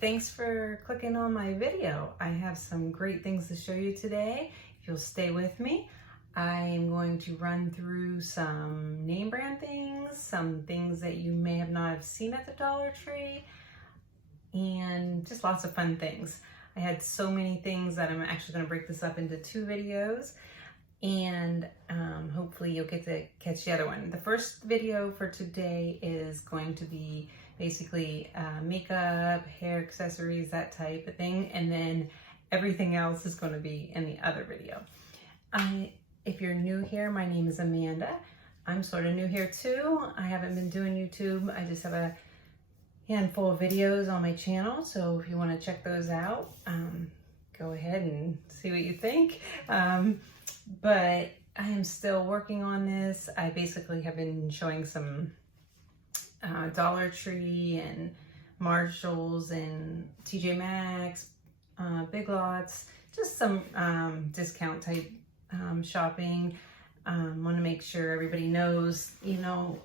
thanks for clicking on my video. I have some great things to show you today. If you'll stay with me, I am going to run through some name brand things, some things that you may have not have seen at the Dollar Tree, and just lots of fun things. I had so many things that I'm actually going to break this up into 2 videos, and hopefully you'll get to catch the other one. The first video for today is going to be basically makeup, hair accessories, that type of thing, and then everything else is going to be in the other video. If you're new here, my name is Amanda. I'm sort of new here too. I haven't been doing YouTube. I just have a handful of videos on my channel, so if you want to check those out, go ahead and see what you think. But I am still working on this. I basically have been showing some Dollar Tree and Marshalls and TJ Maxx, Big Lots, just some discount type shopping. Want to make sure everybody knows, you know,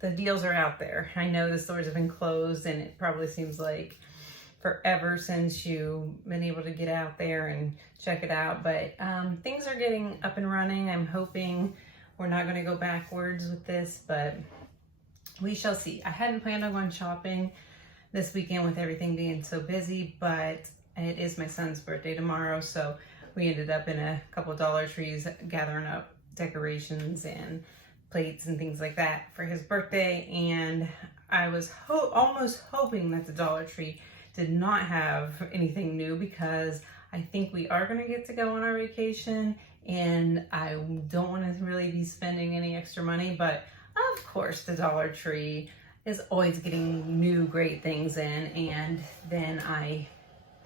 the deals are out there. I know the stores have been closed and it probably seems like forever since you've been able to get out there and check it out, but things are getting up and running. I'm hoping we're not going to go backwards with this, but we shall see. I hadn't planned on going shopping this weekend with everything being so busy, but it is my son's birthday tomorrow, so we ended up in a couple of Dollar Trees gathering up decorations and plates and things like that for his birthday, and I was almost hoping that the Dollar Tree did not have anything new, because I think we are going to get to go on our vacation and I don't want to really be spending any extra money, but of course the Dollar Tree is always getting new great things in, and then I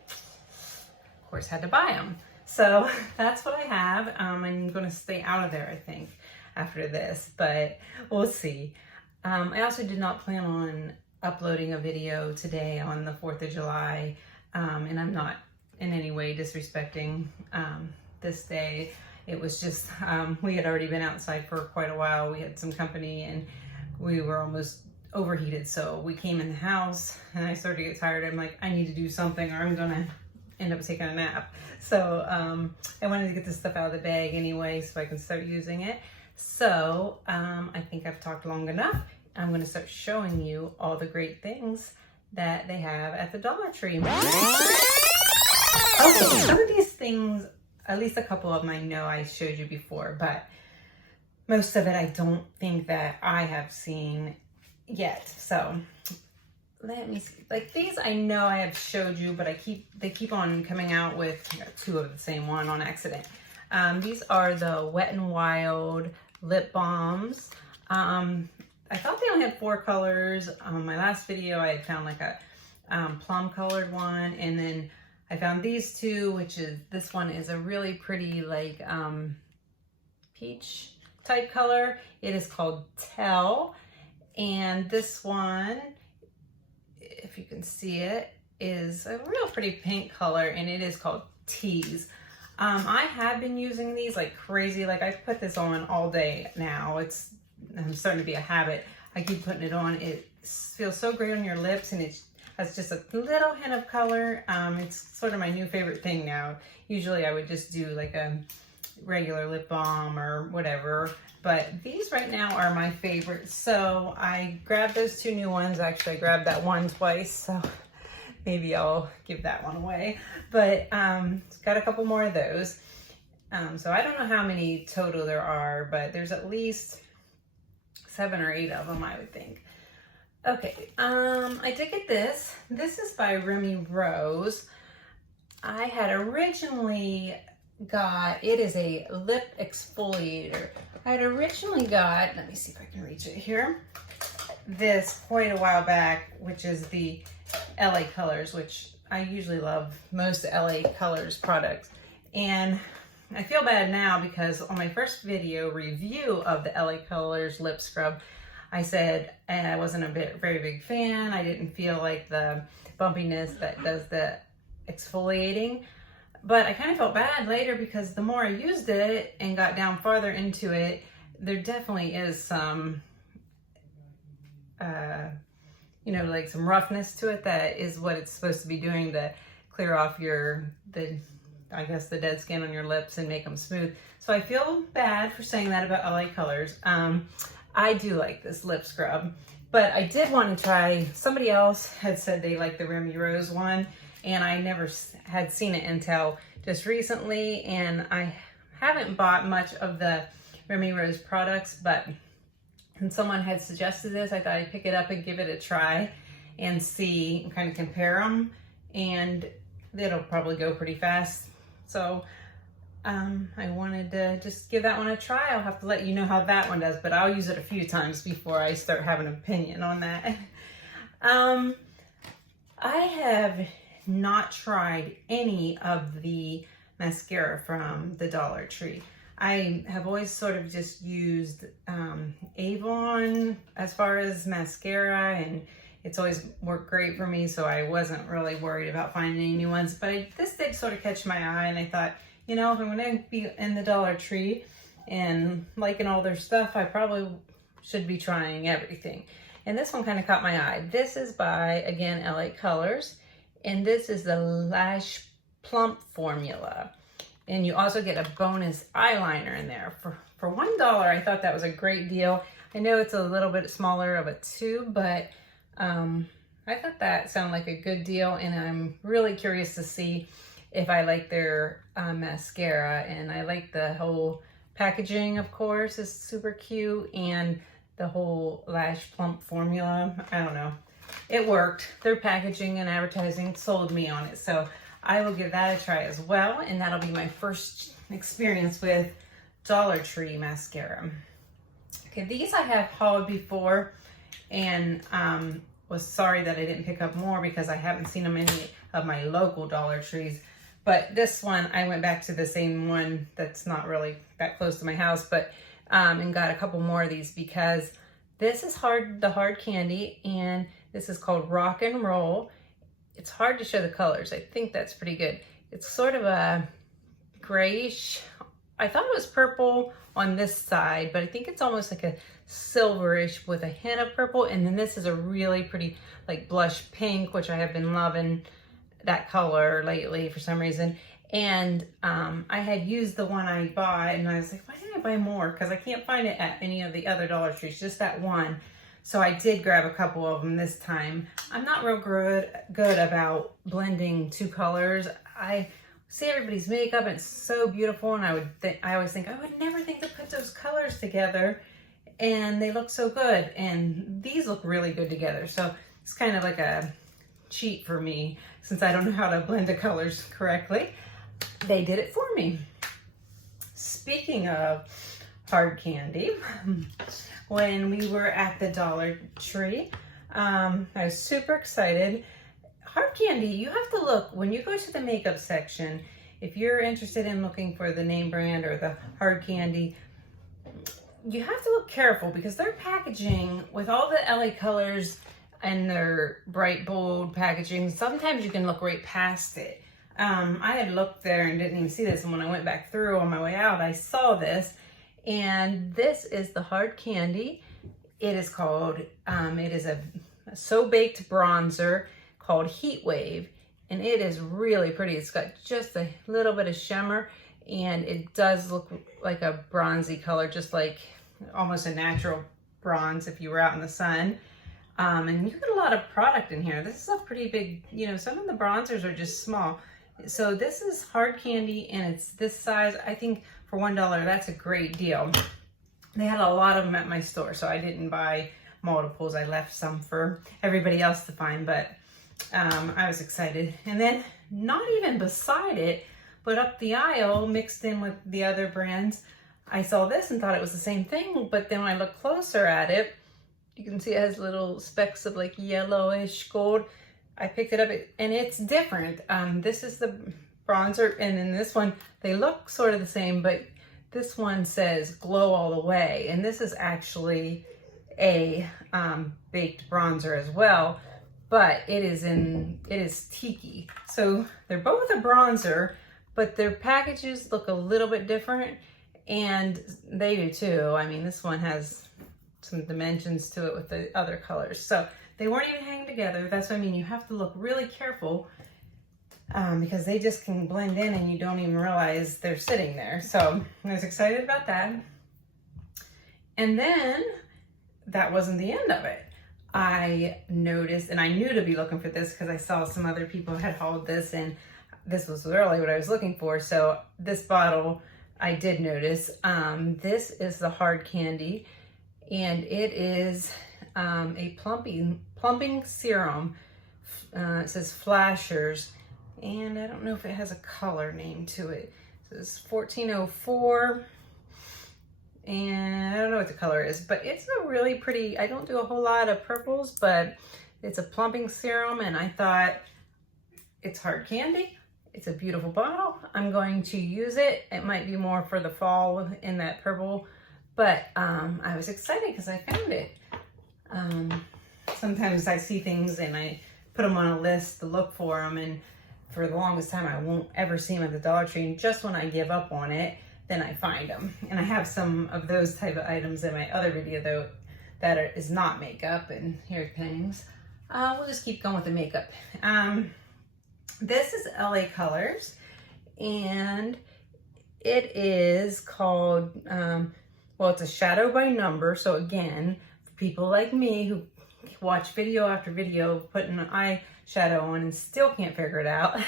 of course had to buy them. So that's what I have. I'm going to stay out of there, I think, after this, but we'll see. I also did not plan on uploading a video today on the 4th of July, and I'm not in any way disrespecting this day. It was just, we had already been outside for quite a while. We had some company and we were almost overheated, so we came in the house and I started to get tired. I'm like, I need to do something or I'm gonna end up taking a nap. So I wanted to get this stuff out of the bag anyway so I can start using it. So I think I've talked long enough. I'm going to start showing you all the great things that they have at the Dollar Tree. Okay, some of these things, at least a couple of them I know I showed you before, but most of it I don't think that I have seen yet. So let me see. Like these I know I have showed you, but they keep on coming out with 2 of the same one on accident. These are the Wet n Wild lip balms. I thought they only had 4 colors. My last video I had found like a plum colored one, and then I found these 2, which is, this one is a really pretty like peach type color. It is called Tell, and this one, if you can see it, is a real pretty pink color, and it is called Tease. I have been using these like crazy. Like I put this on all day now. I'm starting to be a habit. I keep putting it on. It feels so great on your lips, and it has just a little hint of color. It's sort of my new favorite thing now. Usually I would just do like a regular lip balm or whatever, but these right now are my favorite. So I grabbed those 2 new ones. Actually, I grabbed that one twice, so maybe I'll give that one away. But it's got a couple more of those. So I don't know how many total there are, but there's at least 7 or 8 of them, I would think. Okay, I did get this. This is by Remy Rose. I had originally got, it is a lip exfoliator. I had originally got, let me see if I can reach it here, this quite a while back, which is the LA Colors, which I usually love most LA Colors products. And I feel bad now because on my first video review of the LA Colors lip scrub, I said I wasn't a very big fan. I didn't feel like the bumpiness that does the exfoliating. But I kind of felt bad later because the more I used it and got down farther into it, there definitely is some you know, like some roughness to it. That is what it's supposed to be doing to clear off I guess the dead skin on your lips and make them smooth. So I feel bad for saying that about LA Colors. I do like this lip scrub, but I did want to try, somebody else had said they liked the Remy Rose one, and I never had seen it until just recently, and I haven't bought much of the Remy Rose products, but when someone had suggested this, I thought I'd pick it up and give it a try and see, and kind of compare them, and it'll probably go pretty fast. So I wanted to just give that one a try. I'll have to let you know how that one does, but I'll use it a few times before I start having an opinion on that. I have not tried any of the mascara from the Dollar Tree. I have always sort of just used Avon as far as mascara, and it's always worked great for me, so I wasn't really worried about finding any new ones. But this did sort of catch my eye, and I thought, you know, if I'm going to be in the Dollar Tree and liking all their stuff, I probably should be trying everything. And this one kind of caught my eye. This is by, again, LA Colors, and this is the Lash Plump Formula. And you also get a bonus eyeliner in there. For $1, I thought that was a great deal. I know it's a little bit smaller of a tube, but I thought that sounded like a good deal, and I'm really curious to see if I like their mascara. And I like the whole packaging, of course, is super cute, and the whole Lash Plump Formula. I don't know. It worked. Their packaging and advertising sold me on it, so I will give that a try as well, and that'll be my first experience with Dollar Tree mascara. Okay, these I have hauled before, and was sorry that I didn't pick up more because I haven't seen them in any of my local Dollar Trees. But this one, I went back to the same one that's not really that close to my house, but and got a couple more of these because this is the hard candy, and this is called Rock and Roll. It's hard to show the colors. I think that's pretty good. It's sort of a grayish, I thought it was purple on this side, but I think it's almost like a silverish with a hint of purple. And then this is a really pretty like blush pink, which I have been loving that color lately for some reason. And I had used the one I bought, and I was like, why didn't I buy more? Because I can't find it at any of the other Dollar Trees, just that one. So I did grab a couple of them this time. I'm not real good about blending two colors. I see everybody's makeup, and it's so beautiful, and I always think, I would never think to put those colors together, and they look so good. And these look really good together. So it's kind of like a cheat for me, since I don't know how to blend the colors correctly. They did it for me. Speaking of hard candy, when we were at the Dollar Tree, I was super excited. Hard candy, you have to look, when you go to the makeup section, if you're interested in looking for the name brand or the hard candy, you have to look careful because their packaging, with all the LA Colors and their bright, bold packaging, sometimes you can look right past it. I had looked there and didn't even see this, and when I went back through on my way out, I saw this, and this is the hard candy. It is called, it is a So Baked bronzer called Heat Wave, and it is really pretty. It's got just a little bit of shimmer, and it does look like a bronzy color, just like almost a natural bronze if you were out in the sun. And you get a lot of product in here. This is a pretty big, you know, some of the bronzers are just small. So this is hard candy, and it's this size. I think for $1, that's a great deal. They had a lot of them at my store, so I didn't buy multiples. I left some for everybody else to find, but I was excited. And then not even beside it, but up the aisle, mixed in with the other brands, I saw this and thought it was the same thing, but then when I looked closer at it, you can see it has little specks of like yellowish gold. I picked it up, and it's different. This is the bronzer, and then this one, they look sort of the same, but this one says Glow All the Way, and this is actually a baked bronzer as well, but it is tiki. So they're both a bronzer, but their packages look a little bit different, and they do too. I mean, this one has some dimensions to it with the other colors. So they weren't even hanging together. That's what I mean. You have to look really careful because they just can blend in and you don't even realize they're sitting there. So I was excited about that. And then that wasn't the end of it. I noticed, and I knew to be looking for this because I saw some other people had hauled this, and this was really what I was looking for. So this bottle I did notice. This is the hard candy, and it is a plumping serum. It says Flashers, and I don't know if it has a color name to it. It says 1404, and I don't know what the color is, but it's a really pretty, I don't do a whole lot of purples, but it's a plumping serum, and I thought, it's hard candy. It's a beautiful bottle. I'm going to use it. It might be more for the fall in that purple, but I was excited because I found it. Sometimes I see things and I put them on a list to look for them, and for the longest time I won't ever see them at the Dollar Tree, and just when I give up on it, then I find them. And I have some of those type of items in my other video though that is not makeup, and here's things. We'll just keep going with the makeup. This is LA Colors, and it is called, well, it's a shadow by number. So again, for people like me who watch video after video putting an eyeshadow on and still can't figure it out,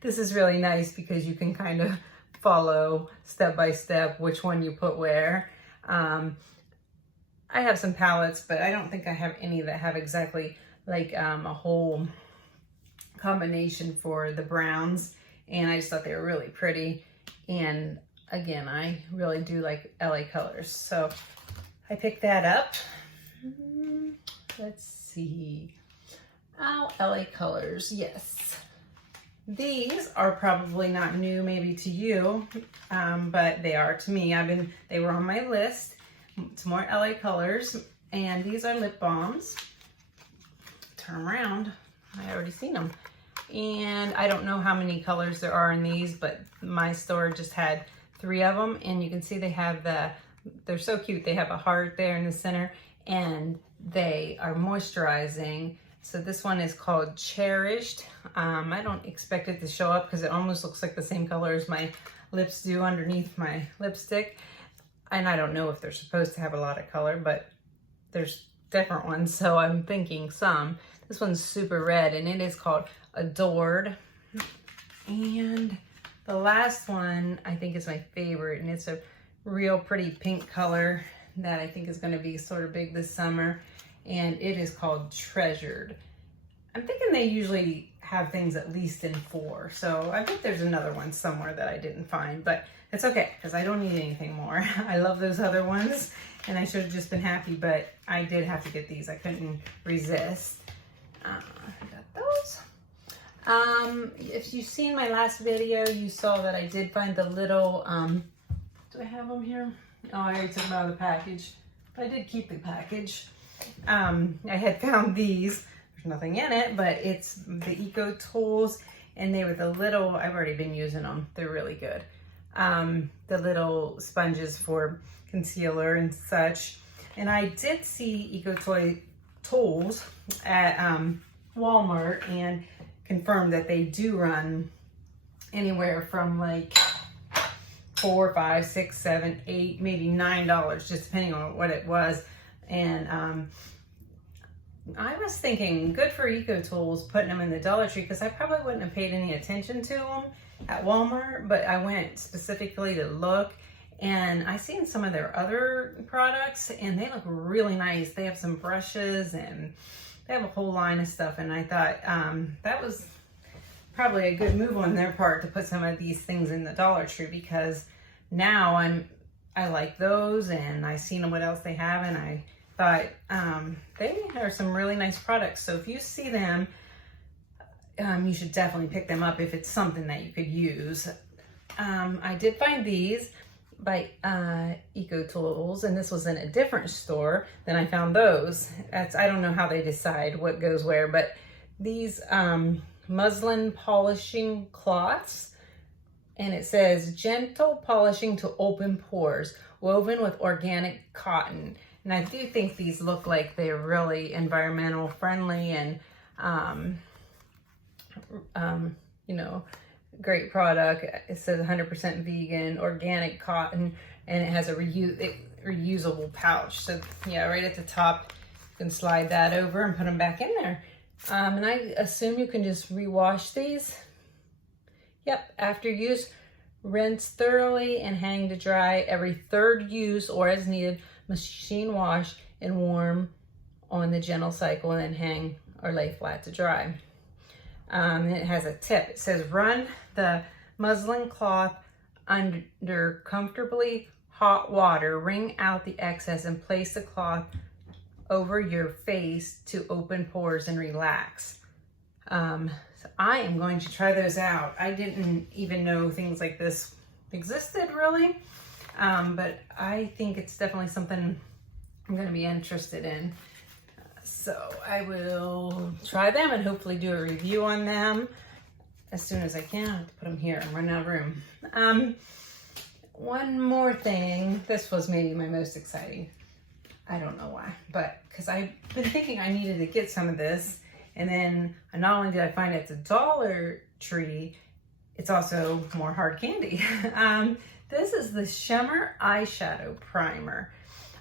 this is really nice because you can kind of follow step by step which one you put where. I have some palettes, but I don't think I have any that have exactly like a whole combination for the browns, and I just thought they were really pretty. And again, I really do like LA Colors, so I picked that up. Let's see. Oh, LA Colors, yes. These are probably not new maybe to you, but they are to me. They were on my list. It's more LA Colors, and these are lip balms. Turn around. I already seen them. And I don't know how many colors there are in these, but my store just had 3 of them, and you can see they have they're so cute. They have a heart there in the center, and they are moisturizing. So this one is called Cherished. I don't expect it to show up because it almost looks like the same color as my lips do underneath my lipstick. And I don't know if they're supposed to have a lot of color, but there's different ones, so I'm thinking some. This one's super red, and it is called Adored. And the last one I think is my favorite, and it's a real pretty pink color that I think is going to be sort of big this summer, and it is called Treasured. I'm thinking they usually have things at least in 4, so I bet there's another one somewhere that I didn't find, but it's okay because I don't need anything more. I love those other ones, and I should have just been happy, but I did have to get these. I couldn't resist. I got those. If you've seen my last video, you saw that I did find the little, do I have them here? Oh, I already took them out of the package, but I did keep the package. I had found these. There's nothing in it, but it's the Eco Tools, and they were the little, I've already been using them. They're really good. The little sponges for concealer and such. And I did see Eco Tools at Walmart and confirmed that they do run anywhere from like $4, $5, $6, $7, $8, maybe $9, just depending on what it was. And I was thinking, good for Eco Tools putting them in the Dollar Tree, because I probably wouldn't have paid any attention to them at Walmart, but I went specifically to look, and I seen some of their other products, and they look really nice. They have some brushes, and they have a whole line of stuff, and I thought that was probably a good move on their part to put some of these things in the Dollar Tree, because now I like those, and I seen what else they have, and I thought they are some really nice products. So if you see them, you should definitely pick them up if it's something that you could use. I did find these by Eco Tools, and this was in a different store than I found those. I don't know how they decide what goes where, but these muslin polishing cloths, and it says gentle polishing to open pores, woven with organic cotton. And I do think these look like they're really environmental friendly and, you know, great product. It says 100% vegan, organic cotton, and it has a reusable pouch. So yeah, right at the top, you can slide that over and put them back in there. And I assume you can just rewash these. Yep, after use, rinse thoroughly and hang to dry every third use or as needed. Machine wash and warm on the gentle cycle and then hang or lay flat to dry. And it has a tip. It says run the muslin cloth under comfortably hot water, wring out the excess and place the cloth over your face to open pores and relax. So I am going to try those out. I didn't even know things like this existed really. But I think it's definitely something I'm going to be interested in. So I will try them and hopefully do a review on them as soon as I can. I have to put them here. I'm running out of room. One more thing. This was maybe my most exciting. I don't know why, but because I've been thinking I needed to get some of this. And then not only did I find it at the Dollar Tree, it's also more hard candy. This is the Shimmer Eyeshadow Primer.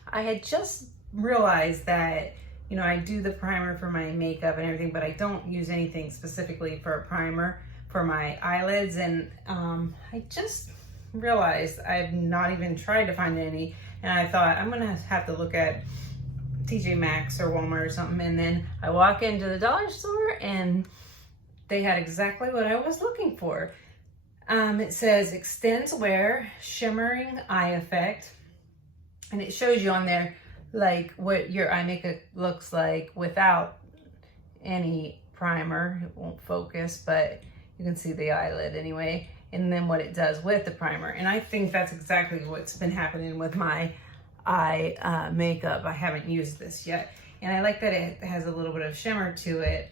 I had just realized that, you know, I do the primer for my makeup and everything, but I don't use anything specifically for a primer for my eyelids. And I just realized I've not even tried to find any. And I thought I'm gonna have to look at TJ Maxx or Walmart or something. And then I walk into the dollar store and they had exactly what I was looking for. It says extends wear, shimmering eye effect. And it shows you on there like what your eye makeup looks like without any primer. It won't focus, but you can see the eyelid anyway. And then what it does with the primer. And I think that's exactly what's been happening with my eye makeup. I haven't used this yet. And I like that it has a little bit of shimmer to it.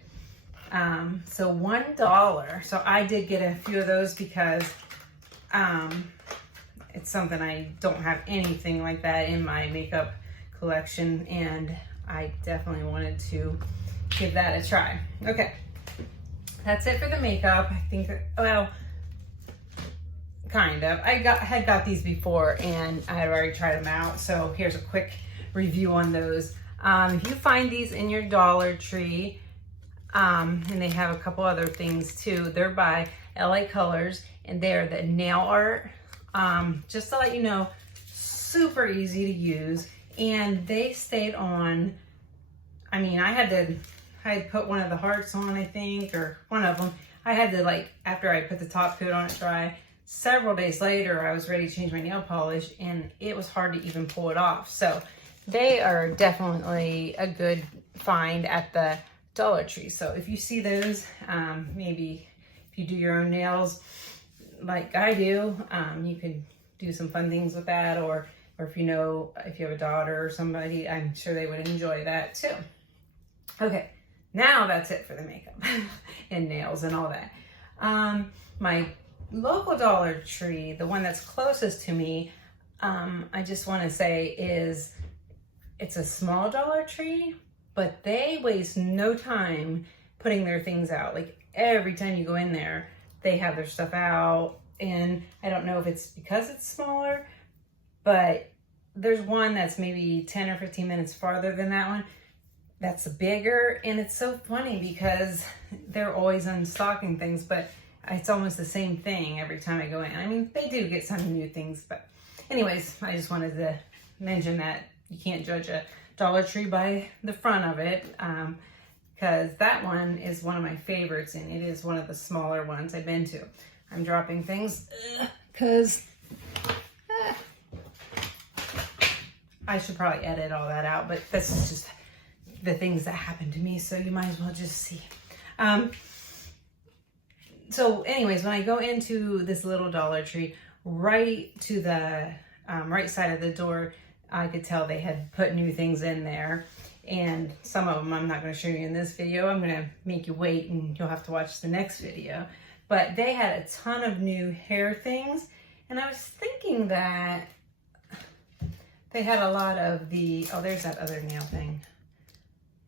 So $1. So I did get a few of those because it's something I don't have anything like that in my makeup collection, and I definitely wanted to give that a try. Okay, that's it for the makeup. I think, well, kind of. I had got these before and I had already tried them out. So here's a quick review on those. If you find these in your Dollar Tree, and they have a couple other things too. They're by LA Colors and they're the nail art. Just to let you know, super easy to use, and they stayed on. I mean, I had put one of the hearts on, I think, or one of them. I had to, like, after I put the top coat on it dry, several days later, I was ready to change my nail polish and it was hard to even pull it off. So they are definitely a good find at the Dollar Tree. So if you see those, maybe if you do your own nails like I do, you can do some fun things with that, or if you know, if you have a daughter or somebody, I'm sure they would enjoy that too. Okay, now that's it for the makeup and nails and all that. My local Dollar Tree, the one that's closest to me, I just want to say it's a small Dollar Tree, but they waste no time putting their things out. Like every time you go in there, they have their stuff out. And I don't know if it's because it's smaller, but there's one that's maybe 10 or 15 minutes farther than that one. That's bigger. And it's so funny because they're always unstocking things, but it's almost the same thing every time I go in. I mean, they do get some new things, but anyways, I just wanted to mention that you can't judge a Dollar Tree by the front of it, because that one is one of my favorites and it is one of the smaller ones I've been to. I'm dropping things because I should probably edit all that out, but this is just the things that happened to me, so you might as well just see. So anyways, when I go into this little Dollar Tree, right to the right side of the door, I could tell they had put new things in there. And some of them I'm not going to show you in this video. I'm going to make you wait and you'll have to watch the next video. But they had a ton of new hair things. And I was thinking that They had a lot of the, oh, there's that other nail thing.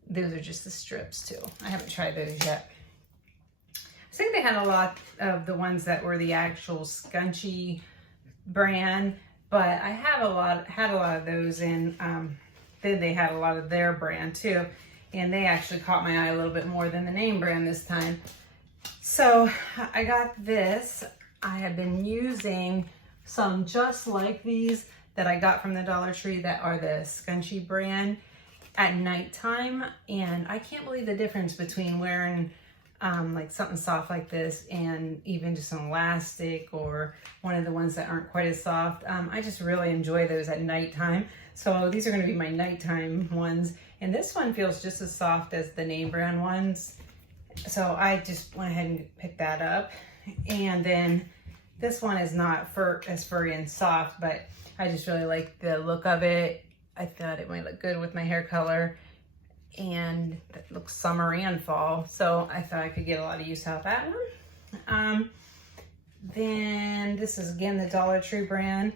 Those are just the strips too. I haven't tried those yet. I think they had a lot of the ones that were the actual Scunci brand, but I have had a lot of those, and then they had a lot of their brand too, and they actually caught my eye a little bit more than the name brand this time. So I got this. I have been using some just like these that I got from the Dollar Tree that are the Scunci brand at nighttime, and I can't believe the difference between wearing like something soft like this and even just an elastic or one of the ones that aren't quite as soft. I just really enjoy those at nighttime. So these are going to be my nighttime ones, and this one feels just as soft as the name brand ones. So I just went ahead and picked that up. And then this one is not as furry and soft, but I just really like the look of it. I thought it might look good with my hair color, and it looks summer and fall, so I thought I could get a lot of use out of that one. Then this is again the Dollar Tree brand.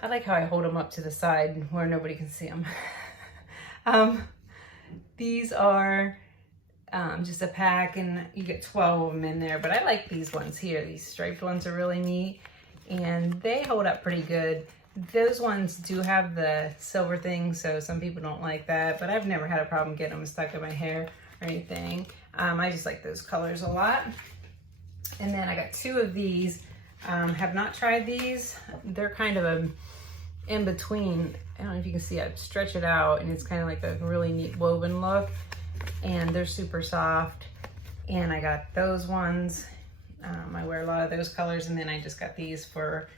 I like how I hold them up to the side where nobody can see them. These are just a pack, and you get 12 of them in there, but I like these ones here. These striped ones are really neat, and they hold up pretty good. Those ones do have the silver thing, so some people don't like that, but I've never had a problem getting them stuck in my hair or anything. I just like those colors a lot. And then I got two of these. Have not tried these. They're kind of a in between. I don't know if you can see, I stretch it out and it's kind of like a really neat woven look, and they're super soft. And I got those ones. I wear a lot of those colors, and then I just got these for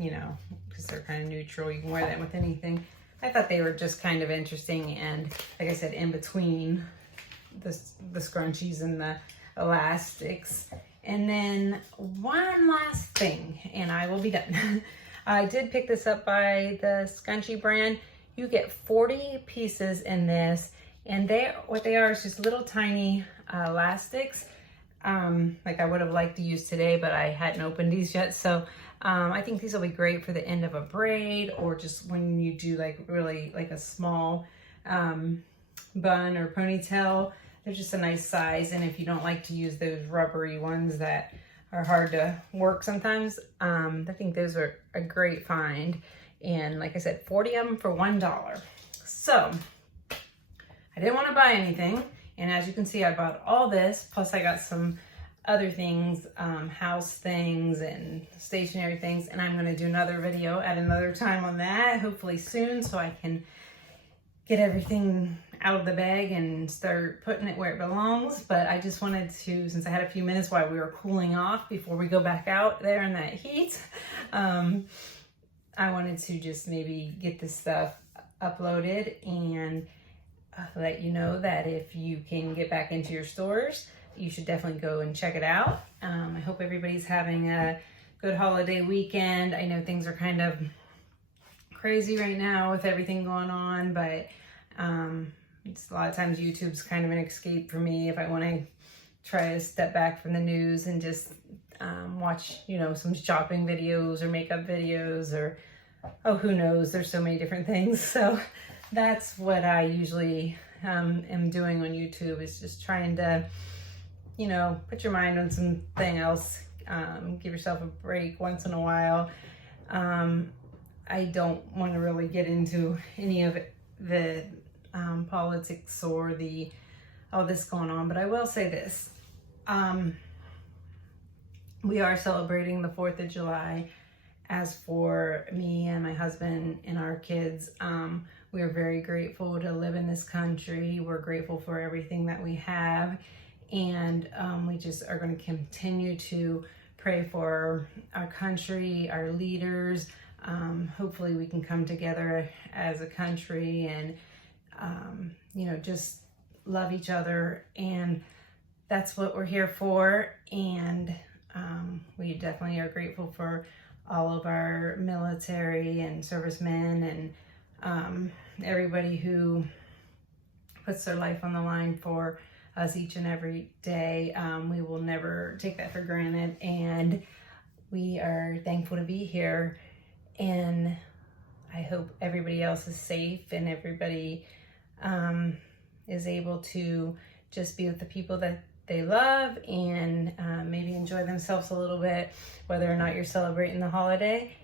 you know, because they're kind of neutral. You can wear them with anything. I thought they were just kind of interesting, and like I said, in between the scrunchies and the elastics. And then one last thing, and I will be done. I did pick this up by the Scunci brand. You get 40 pieces in this, and what they are is just little tiny elastics. Like I would have liked to use today, but I hadn't opened these yet. So I think these will be great for the end of a braid, or just when you do like really like a small bun or ponytail. They're just a nice size, and if you don't like to use those rubbery ones that are hard to work sometimes, I think those are a great find. And like I said, 40 of them for $1. So I didn't want to buy anything, and as you can see, I bought all this, plus I got some other things, house things and stationary things, and I'm going to do another video at another time on that, hopefully soon, so I can get everything out of the bag and start putting it where it belongs. But I just wanted to, since I had a few minutes while we were cooling off before we go back out there in that heat, I wanted to just maybe get this stuff uploaded and let you know that if you can get back into your stores, you should definitely go and check it out. I hope everybody's having a good holiday weekend. I know things are kind of crazy right now with everything going on, but it's a lot of times YouTube's kind of an escape for me if I want to try to step back from the news and just watch, you know, some shopping videos or makeup videos, or oh, who knows, there's so many different things. So that's what I usually am doing on YouTube, is just trying to, you know, put your mind on something else, give yourself a break once in a while. I don't want to really get into any of the politics or all this going on, but I will say this. We are celebrating the 4th of July. As for me and my husband and our kids, we are very grateful to live in this country. We're grateful for everything that we have, and we just are going to continue to pray for our country, our leaders. Hopefully we can come together as a country and you know, just love each other, and that's what we're here for. And we definitely are grateful for all of our military and servicemen and everybody who puts their life on the line for us each and every day. We will never take that for granted, and we are thankful to be here. And I hope everybody else is safe and everybody is able to just be with the people that they love and maybe enjoy themselves a little bit, whether or not you're celebrating the holiday.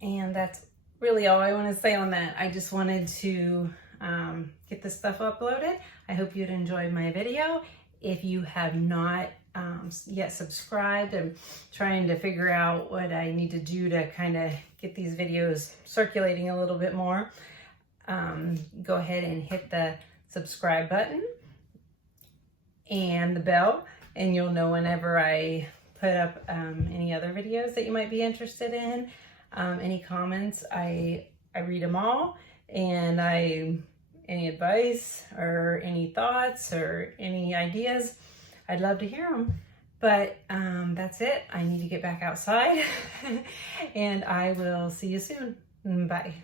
And that's really all I want to say on that. I just wanted to get this stuff uploaded. I hope you'd enjoy my video. If you have not yet subscribed, I'm trying to figure out what I need to do to kind of get these videos circulating a little bit more. Go ahead and hit the subscribe button and the bell, and you'll know whenever I put up any other videos that you might be interested in. Any comments, I read them all, and any advice or any thoughts or any ideas, I'd love to hear them. But that's it. I need to get back outside and I will see you soon. Bye.